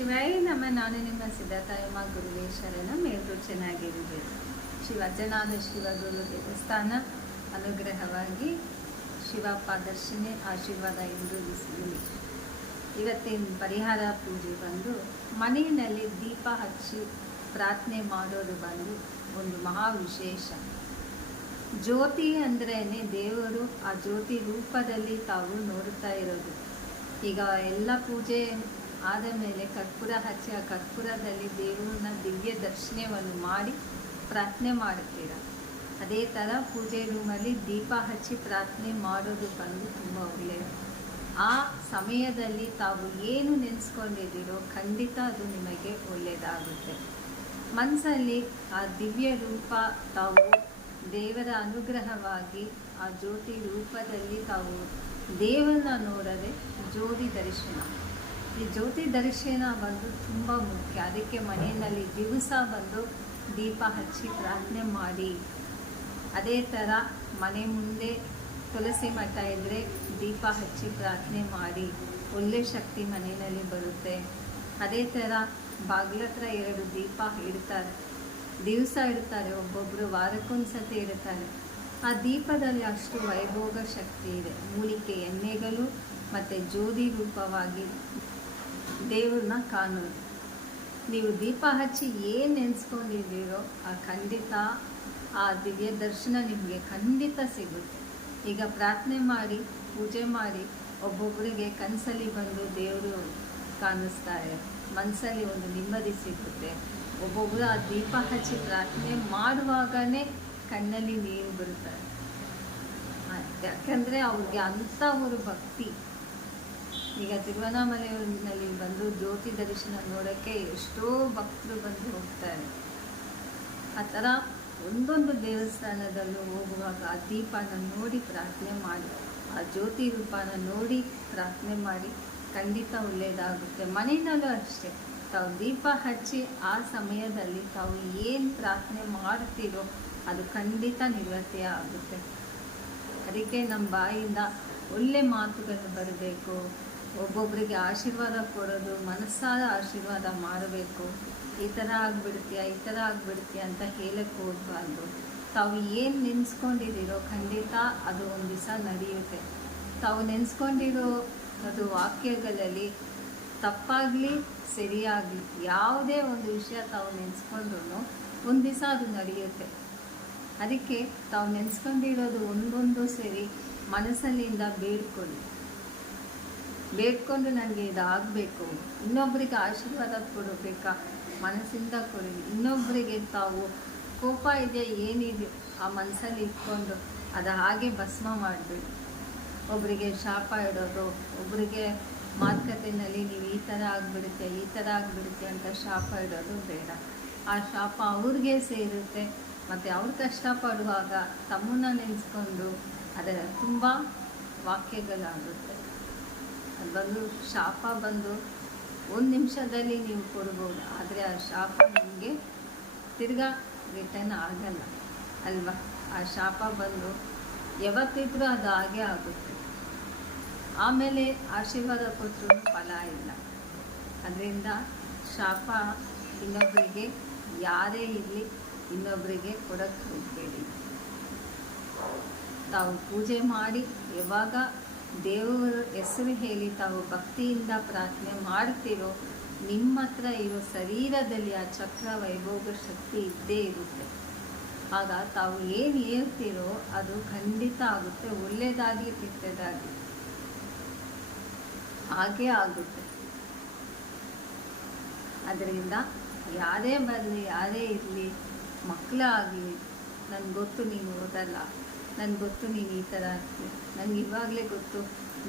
ಶಿವಾಯ ನಮ್ಮ ನಾನು ನಿಮ್ಮ ಸಿದ್ಧತಾಯಮ್ಮ ಗುರುವೇಶ್ವರನ ಮೇಲ್ರು ಚೆನ್ನಾಗಿರಬೇಕು. ಶಿವಜನಾದ ಶಿವಗುರು ದೇವಸ್ಥಾನ, ಅನುಗ್ರಹವಾಗಿ ಶಿವಪ್ಪ ಪಾದರ್ಶಿನಿ ಆಶೀರ್ವಾದ ಎಂದು ಬಿಸಿಲಿ ಇವತ್ತಿನ ಪರಿಹಾರ ಪೂಜೆ ಬಂದು, ಮನೆಯಲ್ಲಿ ದೀಪ ಹಚ್ಚಿ ಪ್ರಾರ್ಥನೆ ಮಾಡೋದು ಬಂದು ಒಂದು ಮಹಾ ವಿಶೇಷ. ಜ್ಯೋತಿ ಅಂದ್ರೇ ದೇವರು, ಆ ಜ್ಯೋತಿ ರೂಪದಲ್ಲಿ ತಾವು ನೋಡುತ್ತಾ ಇರೋದು. ಈಗ ಎಲ್ಲ ಪೂಜೆ ಆದ ಮೇಲೆ ಕರ್ಪೂರ ಹಚ್ಚಿ ಆ ಕರ್ಪೂರದಲ್ಲಿ ದೇವರನ್ನ ದಿವ್ಯ ದರ್ಶನವನ್ನು ಮಾಡಿ ಪ್ರಾರ್ಥನೆ ಮಾಡುತ್ತೀರ? ಅದೇ ಥರ ಪೂಜೆ ರೂಮಲ್ಲಿ ದೀಪ ಹಚ್ಚಿ ಪ್ರಾರ್ಥನೆ ಮಾಡೋದು ಬಂದು ತುಂಬ ಒಳ್ಳೆಯದು. ಆ ಸಮಯದಲ್ಲಿ ತಾವು ಏನು ನೆನೆಸ್ಕೊಂಡಿದ್ದೀರೋ ಖಂಡಿತ ಅದು ನಿಮಗೆ ಒಳ್ಳೆಯದಾಗುತ್ತೆ. ಮನಸ್ಸಲ್ಲಿ ಆ ದಿವ್ಯ ರೂಪ ತಾವು ದೇವರ ಅನುಗ್ರಹವಾಗಿ ಆ ಜ್ಯೋತಿ ರೂಪದಲ್ಲಿ ತಾವು ದೇವರನ್ನ ನೋಡದೆ ಜ್ಯೋತಿ ದರ್ಶನ. ಈ ಜ್ಯೋತಿ ದರ್ಶನ ಬಂದು ತುಂಬ ಮುಖ್ಯ. ಅದಕ್ಕೆ ಮನೆಯಲ್ಲಿ ದಿವಸ ಬಂದು ದೀಪ ಹಚ್ಚಿ ಪ್ರಾರ್ಥನೆ ಮಾಡಿ. ಅದೇ ಥರ ಮನೆ ಮುಂದೆ ತುಳಸಿ ಮಠ ಇದ್ದರೆ ದೀಪ ಹಚ್ಚಿ ಪ್ರಾರ್ಥನೆ ಮಾಡಿ. ಒಳ್ಳೆ ಶಕ್ತಿ ಮನೆಯಲ್ಲಿ ಬರುತ್ತೆ. ಅದೇ ಥರ ಬಾಗಿಲ ಹತ್ರ ಎರಡು ದೀಪ ಇಡ್ತಾರೆ. ದಿವಸ ಇಡ್ತಾರೆ ಒಬ್ಬೊಬ್ಬರು ವಾರಕ್ಕೊಂದು ಸತಿ ಇಡ್ತಾರೆ. ಆ ದೀಪದಲ್ಲಿ ಅಷ್ಟು ವೈಭೋಗ ಶಕ್ತಿ ಇದೆ. ಮೂಲಿಕೆ ಎಣ್ಣೆಗಳು ಮತ್ತು ಜ್ಯೋತಿ ರೂಪವಾಗಿ ದೇವ್ರನ್ನ ಕಾಣೋದು. ನೀವು ದೀಪ ಹಚ್ಚಿ ಏನು ನೆನೆಸ್ಕೊಂಡಿದ್ದೀರೋ ಆ ಖಂಡಿತ ಆ ದಿವ್ಯ ದರ್ಶನ ನಿಮಗೆ ಖಂಡಿತ ಸಿಗುತ್ತೆ. ಈಗ ಪ್ರಾರ್ಥನೆ ಮಾಡಿ, ಪೂಜೆ ಮಾಡಿ, ಒಬ್ಬೊಬ್ಬರಿಗೆ ಕನಸಲ್ಲಿ ಬಂದು ದೇವರು ಕಾಣಿಸ್ತಾರೆ ಮನಸ್ಸಲ್ಲಿ ಒಂದು ನೆಮ್ಮದಿ ಸಿಗುತ್ತೆ. ಒಬ್ಬೊಬ್ಬರು ಆ ದೀಪ ಹಚ್ಚಿ ಪ್ರಾರ್ಥನೆ ಮಾಡುವಾಗನೇ ಕಣ್ಣಲ್ಲಿ ನೀರು ಬರುತ್ತಾರೆ. ಯಾಕಂದರೆ ಅವ್ರಿಗೆ ಅಂಥ ಒಂದು ಭಕ್ತಿ. ಈಗ ತಿರುವಣ್ಣಾಮಲೆಯಲ್ಲಿ ಬಂದು ಜ್ಯೋತಿ ದರ್ಶನ ನೋಡೋಕ್ಕೆ ಎಷ್ಟೋ ಭಕ್ತರು ಬಂದು ಹೋಗ್ತಾರೆ. ಆ ಥರ ಒಂದೊಂದು ದೇವಸ್ಥಾನದಲ್ಲೂ ಹೋಗುವಾಗ ಆ ದೀಪನ ನೋಡಿ ಪ್ರಾರ್ಥನೆ ಮಾಡಿ, ಆ ಜ್ಯೋತಿ ರೂಪನ ನೋಡಿ ಪ್ರಾರ್ಥನೆ ಮಾಡಿ ಖಂಡಿತ ಒಳ್ಳೆಯದಾಗುತ್ತೆ. ಮನೆಯಲ್ಲೂ ಅಷ್ಟೇ, ತಾವು ದೀಪ ಹಚ್ಚಿ ಆ ಸಮಯದಲ್ಲಿ ತಾವು ಏನು ಪ್ರಾರ್ಥನೆ ಮಾಡ್ತೀರೋ ಅದು ಖಂಡಿತ ನಿರ್ವರ್ತಿಯ ಆಗುತ್ತೆ. ಅದಕ್ಕೆ ನಮ್ಮ ಬಾಯಿಂದ ಒಳ್ಳೆ ಮಾತುಗಳು ಬರಬೇಕು. ಒಬ್ಬೊಬ್ಬರಿಗೆ ಆಶೀರ್ವಾದ ಕೊಡೋದು, ಮನಸ್ಸಾದ ಆಶೀರ್ವಾದ ಮಾಡಬೇಕು ಈ ಥರ ಆಗಿಬಿಡ್ತೀಯ, ಈ ಥರ ಆಗಿಬಿಡ್ತೀಯ ಅಂತ ಹೇಳಕ್ಕೆ ಹೋಗ್ಬಾರ್ದು. ತಾವು ಏನು ನೆನೆಸ್ಕೊಂಡಿದ್ದೀರೋ ಖಂಡಿತ ಅದು ಒಂದು ದಿವಸ ನಡೆಯುತ್ತೆ. ತಾವು ನೆನೆಸ್ಕೊಂಡಿರೋ ಅದು ವಾಕ್ಯಗಳಲ್ಲಿ ತಪ್ಪಾಗಲಿ, ಸರಿಯಾಗಲಿ, ಯಾವುದೇ ಒಂದು ವಿಷಯ ತಾವು ನೆನೆಸ್ಕೊಂಡ್ರು ಒಂದು ದಿವಸ ಅದು ನಡೆಯುತ್ತೆ. ಅದಕ್ಕೆ ತಾವು ನೆನೆಸ್ಕೊಂಡಿರೋದು ಒಂದೊಂದು ಸರಿ ಮನಸ್ಸಲ್ಲಿಂದ ಬೇಡ್ಕೊಳ್ಳಿ. ಬೇಡ್ಕೊಂಡು ನನಗೆ ಇದಾಗಬೇಕು. ಇನ್ನೊಬ್ಬರಿಗೆ ಆಶೀರ್ವಾದ ಕೊಡಬೇಕಾ ಮನಸ್ಸಿಂದ ಕೊಡಿ. ಇನ್ನೊಬ್ಬರಿಗೆ ತಾವು ಕೋಪ ಇದೆ ಏನಿದೆ ಆ ಮನಸ್ಸಲ್ಲಿ ಇಟ್ಕೊಂಡು ಅದು ಹಾಗೆ ಭಸ್ಮ ಮಾಡಬೇಕು ಒಬ್ಬರಿಗೆ ಶಾಪ ಇಡೋದು ಒಬ್ಬರಿಗೆ ಮಾತುಕತೆಯಲ್ಲಿ ನೀವು ಈ ಥರ ಆಗಿಬಿಡುತ್ತೆ, ಈ ಥರ ಆಗಿಬಿಡುತ್ತೆ ಅಂತ ಶಾಪ ಇಡೋದು ಬೇಡ. ಆ ಶಾಪ ಅವ್ರಿಗೆ ಸೇರುತ್ತೆ. ಮತ್ತು ಅವ್ರು ಕಷ್ಟಪಡುವಾಗ ತಮ್ಮನ್ನ ನೆನೆಸ್ಕೊಂಡು ಅದರ ತುಂಬ ವಾಕ್ಯಗಳಾಗುತ್ತೆ. ಅದು ಬಂದು ಶಾಪ ಬಂದು ಒಂದು ನಿಮಿಷದಲ್ಲಿ ನೀವು ಕೊಡ್ಬೋದು. ಆದರೆ ಆ ಶಾಪ ನಿಮಗೆ ತಿರ್ಗಾ ರಿಟರ್ನ್ ಆಗಲ್ಲ. ಅಲ್ವಾ? ಆ ಶಾಪ ಬಂದು ಯಾವತ್ತಿದ್ರೂ ಅದು ಹಾಗೆ ಆಗುತ್ತೆ. ಆಮೇಲೆ ಆಶೀರ್ವಾದ ಕೊಟ್ಟರು ಫಲ ಇಲ್ಲ. ಅದರಿಂದ ಶಾಪ ಇನ್ನೊಬ್ಬರಿಗೆ ಯಾರೇ ಇರಲಿ ಇನ್ನೊಬ್ಬರಿಗೆ ಕೊಡಕ್ಕೆ ಹೋಗಬೇಡಿ. ತಾವು ಪೂಜೆ ಮಾಡಿ, ಯಾವಾಗ ದೇವರ ಹೆಸರು ಹೇಳಿ ತಾವು ಭಕ್ತಿಯಿಂದ ಪ್ರಾರ್ಥನೆ ಮಾಡ್ತಿರೋ ನಿಮ್ಮ ಹತ್ರ ಇರೋ ಶರೀರದಲ್ಲಿ ಆ ಚಕ್ರ ವೈಭೋಗ ಶಕ್ತಿ ಇದ್ದೇ ಇರುತ್ತೆ. ಆಗ ತಾವು ಏನು ಹೇಳ್ತೀರೋ ಅದು ಖಂಡಿತ ಆಗುತ್ತೆ ಒಳ್ಳೆಯದಾಗಲಿ ಕೆಟ್ಟದಾಗಲಿ. ಹಾಗೆ ಆಗುತ್ತೆ. ಅದರಿಂದ ಯಾರೇ ಬರಲಿ, ಯಾರೇ ಇರಲಿ, ಮಕ್ಕಳಾಗಲಿ, ನನಗೆ ಗೊತ್ತು ನೀನು ಓದಲ್ಲ. ನನಗೆ ಗೊತ್ತು ನೀನು ಈ ಥರ ನನಗೆ ಇವಾಗಲೇ ಗೊತ್ತು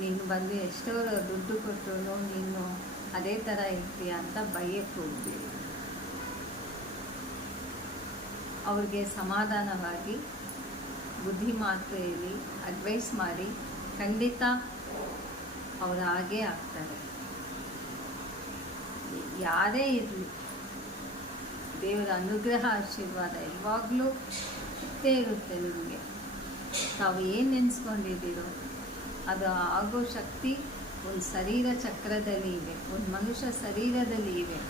ನೀನು ಬಂದು ಎಷ್ಟೋ ದುಡ್ಡು ಕೊಟ್ಟರು ನೀನು ಅದೇ ಥರ ಇರ್ತೀಯ ಅಂತ ಬಯ್ಯಕ್ಕೆ ಹೋಗ್ಬೇಡಿ ಅವ್ರಿಗೆ ಸಮಾಧಾನವಾಗಿ ಬುದ್ಧಿ ಮಾತು ಹೇಳಿ ಅಡ್ವೈಸ್ ಮಾಡಿ ಖಂಡಿತ ಅವರು ಹಾಗೇ ಆಗ್ತಾರೆ. ಯಾರೇ ಇರಲಿ, ದೇವರ ಅನುಗ್ರಹ ಆಶೀರ್ವಾದ ಯಾವಾಗಲೂ ಇರುತ್ತೆ ನಿಮಗೆ. ತಾವು ಏನು ನೆನೆಸ್ಕೊಂಡಿದ್ದೀರೋ ಅದು ಆಗೋ ಶಕ್ತಿ ಒಂದು ಶರೀರ ಚಕ್ರದಲ್ಲಿ ಇದೆ, ಒಂದು ಮನುಷ್ಯ ಶರೀರದಲ್ಲಿ ಇವೆ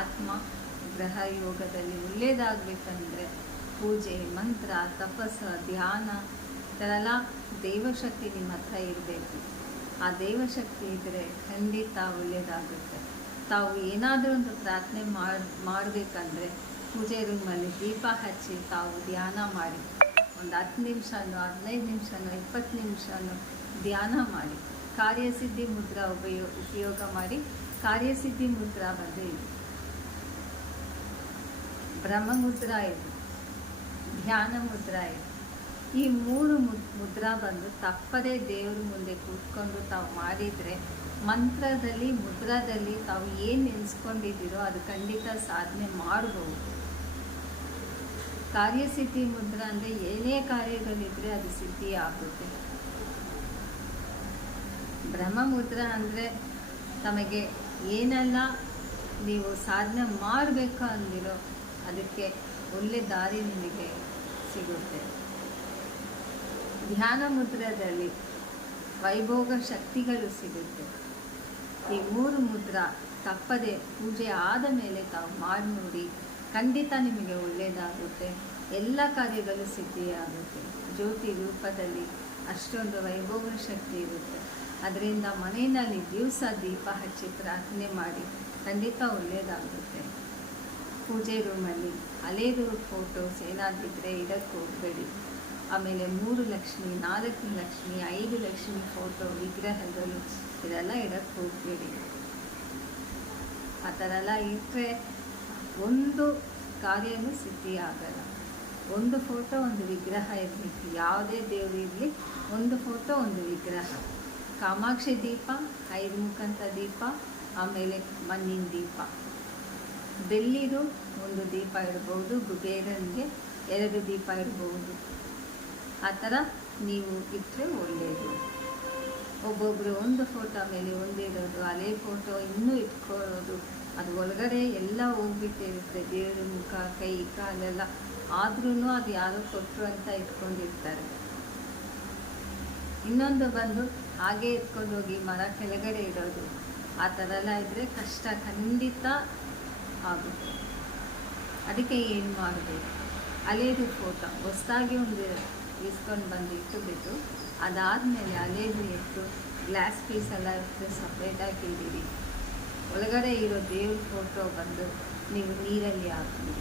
ಆತ್ಮ ಗ್ರಹ ಯೋಗದಲ್ಲಿ ಒಳ್ಳೇದಾಗಬೇಕಂದ್ರೆ ಪೂಜೆ, ಮಂತ್ರ ತಪಸ್ಸ ಧ್ಯಾನ ಎಲ್ಲ ದೇವಶಕ್ತಿ ನಿಮ್ಮ ಹತ್ರ ಇರಬೇಕು. ಆ ದೇವಶಕ್ತಿ ಇದ್ದರೆ ಖಂಡಿತ ಒಳ್ಳೆಯದಾಗುತ್ತೆ ತಾವು ಏನಾದರೂ ಒಂದು ಪ್ರಾರ್ಥನೆ ಮಾಡಿ, ಮಾಡಬೇಕಂದ್ರೆ ಪೂಜೆ ರೂಮಲ್ಲಿ ದೀಪ ಹಚ್ಚಿ ತಾವು ಧ್ಯಾನ ಮಾಡಿ. ಒಂದು ಹತ್ತು ನಿಮಿಷನೋ, ಹದಿನೈದು ನಿಮಿಷನೋ, ಇಪ್ಪತ್ತು ನಿಮಿಷನೋ ಧ್ಯಾನ ಮಾಡಿ, ಕಾರ್ಯಸಿದ್ಧಿ ಮುದ್ರಾ ಉಪಯೋ, ಉಪಯೋಗ ಮಾಡಿ, ಕಾರ್ಯಸಿದ್ಧಿ ಮುದ್ರಾ ಬಂದು ಇದು. ಬ್ರಹ್ಮ ಮುದ್ರಾ ಇದು, ಧ್ಯಾನ ಮುದ್ರಾ ಇದು. ಈ ಮೂರು ಮುದ್ ಮುದ್ರಾ ಬಂದು ತಪ್ಪದೇ ದೇವರ ಮುಂದೆ ಕೂತ್ಕೊಂಡು ತಾವು ಮಾಡಿದರೆ, ಮಂತ್ರದಲ್ಲಿ, ಮುದ್ರಾದಲ್ಲಿ ತಾವು ಏನು ನೆನೆಸ್ಕೊಂಡಿದ್ದೀರೋ ಅದು ಖಂಡಿತ ಸಾಧನೆ ಮಾಡ್ಬೋದು. ಕಾರ್ಯಸಿದ್ಧಿ ಮುದ್ರ ಅಂದರೆ ಏನೇ ಕಾರ್ಯಗಳಿದ್ರೆ ಅದು ಸಿದ್ಧಿ ಆಗುತ್ತೆ. ಬ್ರಹ್ಮ ಮುದ್ರ ಅಂದರೆ ತಮಗೆ ಏನೆಲ್ಲ, ನೀವು ಸಾಧನೆ ಮಾಡಬೇಕು ಅಂದಿರೋ ಅದಕ್ಕೆ ಒಳ್ಳೆ ದಾರಿ ನಿಮಗೆ ಸಿಗುತ್ತೆ. ಧ್ಯಾನ ಮುದ್ರದಲ್ಲಿ ವೈಭೋಗ ಶಕ್ತಿಗಳು ಸಿಗುತ್ತೆ. ಈ ಮೂರು ಮುದ್ರ ತಪ್ಪದೆ ಪೂಜೆ ಆದ ಮೇಲೆ ತಾವು ಮಾಡಿ ನೋಡಿ ಖಂಡಿತ ನಿಮಗೆ ಒಳ್ಳೆಯದಾಗುತ್ತೆ ಎಲ್ಲ ಕಾರ್ಯಗಳು ಸಿದ್ಧಿಯಾಗುತ್ತೆ. ಜ್ಯೋತಿ ರೂಪದಲ್ಲಿ ಅಷ್ಟೊಂದು ವೈಭವದ ಶಕ್ತಿ ಇರುತ್ತೆ. ಅದರಿಂದ ಮನೆಯಲ್ಲಿ ದಿವಸ ದೀಪ ಹಚ್ಚಿ ಪ್ರಾರ್ಥನೆ ಮಾಡಿ ಖಂಡಿತ ಒಳ್ಳೆಯದಾಗುತ್ತೆ ಪೂಜೆ ರೂಮಲ್ಲಿ ಹಳೇದು ಫೋಟೋಸ್ ಏನಾದಿದ್ದರೆ ಇದಕ್ಕೆ ಹೋಗಬೇಡಿ. ಆಮೇಲೆ ಮೂರು ಲಕ್ಷ್ಮಿ, ನಾಲ್ಕು ಲಕ್ಷ್ಮಿ, ಐದು ಲಕ್ಷ್ಮಿ ಫೋಟೋ ವಿಗ್ರಹಗಳು, ಇದೆಲ್ಲ ಇಡಕ್ಕೆ ಹೋಗಬೇಡಿ. ಆ ಥರ ಎಲ್ಲ ಇಟ್ಟರೆ ಒಂದು ಕಾರ್ಯನೂ ಸಿದ್ಧಿ ಆಗಲ್ಲ ಒಂದು ಫೋಟೋ ಒಂದು ವಿಗ್ರಹ ಇರಬೇಕು. ಯಾವುದೇ ದೇವರು ಇರಲಿ, ಒಂದು ಫೋಟೋ ಒಂದು ವಿಗ್ರಹ. ಕಾಮಾಕ್ಷಿ ದೀಪ, ಐದು ಮುಖಂತ ದೀಪ, ಆಮೇಲೆ ಮಣ್ಣಿನ ದೀಪ. ಬೆಳ್ಳಿದು ಒಂದು ದೀಪ ಇಡ್ಬೋದು ಗುಬೇರನಿಗೆ ಎರಡು ದೀಪ ಇಡ್ಬೋದು. ಆ ಥರ ನೀವು ಇಟ್ಟರೆ ಒಳ್ಳೆಯದು ಒಬ್ಬೊಬ್ಬರು ಒಂದು ಫೋಟೋ ಮೇಲೆ ಒಂದಿರೋದು ಹಳೆ ಫೋಟೋ ಇನ್ನೂ ಇಟ್ಕೊಳ್ಳೋದು. ಅದು ಒಳಗಡೆ ಎಲ್ಲ ಹೋಗ್ಬಿಟ್ಟಿರುತ್ತೆ ದೇವ್ರ ಮುಖ, ಕೈ, ಕಾಲೆಲ್ಲ. ಆದ್ರೂ ಅದು ಯಾರೋ ಕೊಟ್ಟರು ಅಂತ ಇಟ್ಕೊಂಡಿರ್ತಾರೆ. ಇನ್ನೊಂದು ಬಂದು ಹಾಗೆ ಎತ್ಕೊಂಡು ಹೋಗಿ ಮರ ಕೆಳಗಡೆ ಇಡೋದು. ಆ ಥರ ಎಲ್ಲ ಇದ್ದರೆ ಕಷ್ಟ. ಖಂಡಿತ ಆಗುತ್ತೆ. ಅದಕ್ಕೆ ಏನು ಮಾಡಬೇಕು? ಅಲೆಯದು ಫೋಟೋ. ಹೊಸದಾಗಿ ಒಂದು ಇಸ್ಕೊಂಡು ಬಂದು ಇಟ್ಟುಬಿಟ್ಟು, ಅದಾದಮೇಲೆ ಅಲೇದು ಎತ್ತು ಗ್ಲಾಸ್ ಪೀಸ್ ಎಲ್ಲ ಇಟ್ಟು ಸಪ್ರೇಟಾಗಿ ಇಡೀರಿ. ಒಳಗಡೆ ಇರೋ ದೇವ್ರ ಫೋಟೋ ಬಂದು ನೀವು ನೀರಲ್ಲಿ ಹಾಕಿ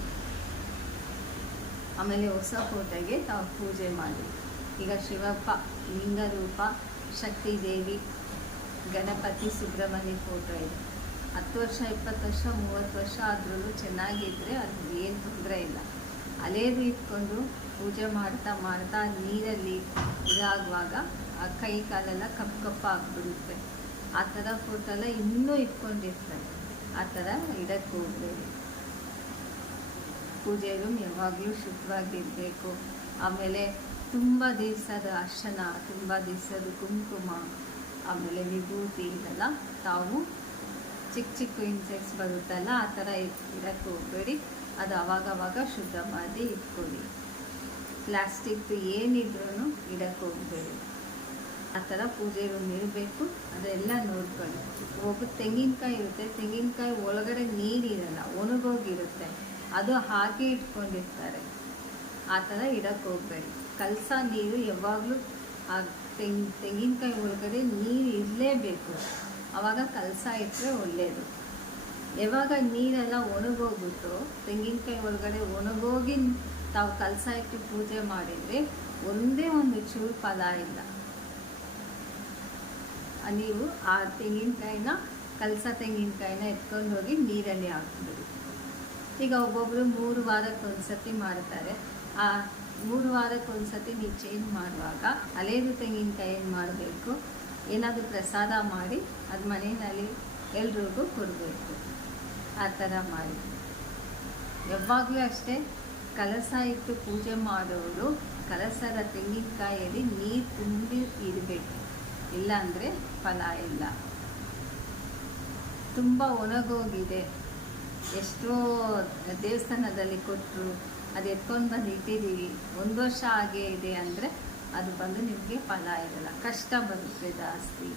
ಆಮೇಲೆ ಹೊಸ ಫೋಟೋಗೆ ತಾವು ಪೂಜೆ ಮಾಡಿ. ಈಗ ಶಿವಪ್ಪ, ಲಿಂಗರೂಪ ಶಕ್ತಿ ದೇವಿ ಗಣಪತಿ, ಸುಬ್ರಹ್ಮಣ್ಯ ಫೋಟೋ ಇದೆ. ಹತ್ತು ವರ್ಷ, ಇಪ್ಪತ್ತು ವರ್ಷ, ಮೂವತ್ತು ವರ್ಷ ಆದ್ರೂ ಚೆನ್ನಾಗಿದ್ದರೆ ಅದು ಏನು ತೊಂದರೆ ಇಲ್ಲ. ಅಲೇದು ಇಟ್ಕೊಂಡು ಪೂಜೆ ಮಾಡ್ತಾ ಮಾಡ್ತಾ ನೀರಲ್ಲಿ ಇದಾಗುವಾಗ ಆ ಕೈ ಕಾಲೆಲ್ಲ ಕಪ್ಪು ಕಪ್ಪು ಆಗಿಬಿಡುತ್ತೆ. ಆ ಥರ ಫೋಟೋ ಎಲ್ಲ ಇನ್ನೂ ಇಟ್ಕೊಂಡಿರ್ತಾರೆ. ಆ ಥರ ಇಡಕ್ಕೆ ಹೋಗಬೇಡಿ ಪೂಜೆ ರೂಮ್ ಯಾವಾಗಲೂ ಶುದ್ಧವಾಗಿರಬೇಕು. ಆಮೇಲೆ ತುಂಬ ದಿವಸದ ಅರ್ಶನ, ತುಂಬ ದಿವಸದ ಕುಂಕುಮ, ಆಮೇಲೆ ವಿಭೂತಿ ಇದೆಲ್ಲ ತಾವು ಚಿಕ್ಕ ಚಿಕ್ಕ ಇನ್ಸೆಕ್ಟ್ಸ್ ಬರುತ್ತಲ್ಲ ಆ ಥರ ಇಡಕ್ಕೆ ಹೋಗಬೇಡಿ ಅದು ಅವಾಗವಾಗ ಶುದ್ಧ ಮಾಡಿ ಇಟ್ಕೊಳ್ಳಿ ಪ್ಲಾಸ್ಟಿಕ್ದು ಏನಿದ್ರೂ ಇಡಕ್ಕೆ ಹೋಗಬೇಡಿ ಆ ಥರ ಪೂಜೆ ರೂಮ್ ಇರಬೇಕು ಅದೆಲ್ಲ ನೋಡ್ಕೊಳ್ಳಿ. ಒಬ್ಬ ತೆಂಗಿನಕಾಯಿ ಇರುತ್ತೆ. ತೆಂಗಿನಕಾಯಿ ಒಳಗಡೆ ನೀರಿರಲ್ಲ, ಒಣಗೋಗಿರುತ್ತೆ. ಅದು ಹಾಗೆ ಇಟ್ಕೊಂಡಿರ್ತಾರೆ. ಆ ಥರ ಇಡಕ್ಕೆ ಹೋಗ್ಬೇಡಿ. ಕಲಸ ನೀರು ಯಾವಾಗಲೂ ಆ ತೆಂಗ್, ತೆಂಗಿನಕಾಯಿ ಒಳಗಡೆ ನೀರು ಇರಲೇಬೇಕು. ಆವಾಗ ಕಲಸ ಇಟ್ಟರೆ ಒಳ್ಳೆಯದು ಯಾವಾಗ ನೀರೆಲ್ಲ ಒಣಗೋಗ್ಬಿಟ್ಟು ತೆಂಗಿನಕಾಯಿ ಒಳಗಡೆ ಒಣಗೋಗಿ ತಾವು ಕಲಸ ಇಟ್ಟು ಪೂಜೆ ಮಾಡಿದರೆ ಒಂದೇ ಒಂದು ಚೂರು ಫಲ ಇಲ್ಲ. ನೀವು ಆ ತೆಂಗಿನಕಾಯಿನ, ಕಲಸ ತೆಂಗಿನಕಾಯಿನ ಎತ್ಕೊಂಡು ಹೋಗಿ ನೀರಲ್ಲಿ ಹಾಕ್ಬಿಡಿ. ಈಗ ಒಬ್ಬೊಬ್ಬರು ಮೂರು ವಾರಕ್ಕೆ ಒಂದ್ಸತಿ ಮಾಡ್ತಾರೆ ಆ ಮೂರು ವಾರಕ್ಕೆ ಒಂದ್ಸತಿ ನೀವು ಚೇಂಜ್ ಮಾಡುವಾಗ ಹಳೇದು ತೆಂಗಿನಕಾಯಿ ಏನು ಮಾಡಬೇಕು? ಏನಾದರೂ ಪ್ರಸಾದ ಮಾಡಿ ಅದು ಮನೆಯಲ್ಲಿ ಎಲ್ರಿಗೂ ಕೊಡಬೇಕು. ಆ ಥರ ಮಾಡಿ. ಯಾವಾಗಲೂ ಅಷ್ಟೇ ಕಲಸ ಇಟ್ಟು ಪೂಜೆ ಮಾಡೋರು ಕಲಸದ ತೆಂಗಿನಕಾಯಲ್ಲಿ ನೀರು ತುಂಬಿ ಇಡಬೇಕು ಇಲ್ಲಾಂದರೆ ಫಲ ಇಲ್ಲ. ತುಂಬ ಒಣಗೋಗಿದೆ. ಎಷ್ಟೋ ದೇವಸ್ಥಾನದಲ್ಲಿ ಕೊಟ್ಟರು ಅದು ಎತ್ಕೊಂಡು ಬಂದು ಇಟ್ಟಿದ್ದೀವಿ ಒಂದು ವರ್ಷ ಹಾಗೆ ಇದೆ ಅಂದರೆ ಅದು ಬಂದು ನಿಮಗೆ ಫಲ ಇರಲ್ಲ. ಕಷ್ಟ ಬರುತ್ತೆ ಜಾಸ್ತಿ.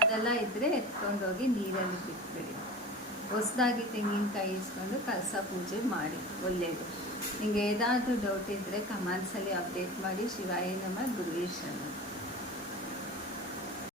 ಅದೆಲ್ಲ ಇದ್ದರೆ ಎತ್ಕೊಂಡೋಗಿ ನೀರಲ್ಲಿ ಬಿಟ್ಬಿಡಿ. ಹೊಸದಾಗಿ ತೆಂಗಿನಕಾಯಿ ಇಸ್ಕೊಂಡು ಕಲಸ ಪೂಜೆ ಮಾಡಿ. ಒಳ್ಳೆಯದು ನಿಮಗೆ ಏನಾದರೂ ಡೌಟ್ ಇದ್ದರೆ ಕಮಾನ್ಸಲ್ಲಿ ಅಪ್ಡೇಟ್ ಮಾಡಿ. ಶಿವಾಯ ನಮ್ಮ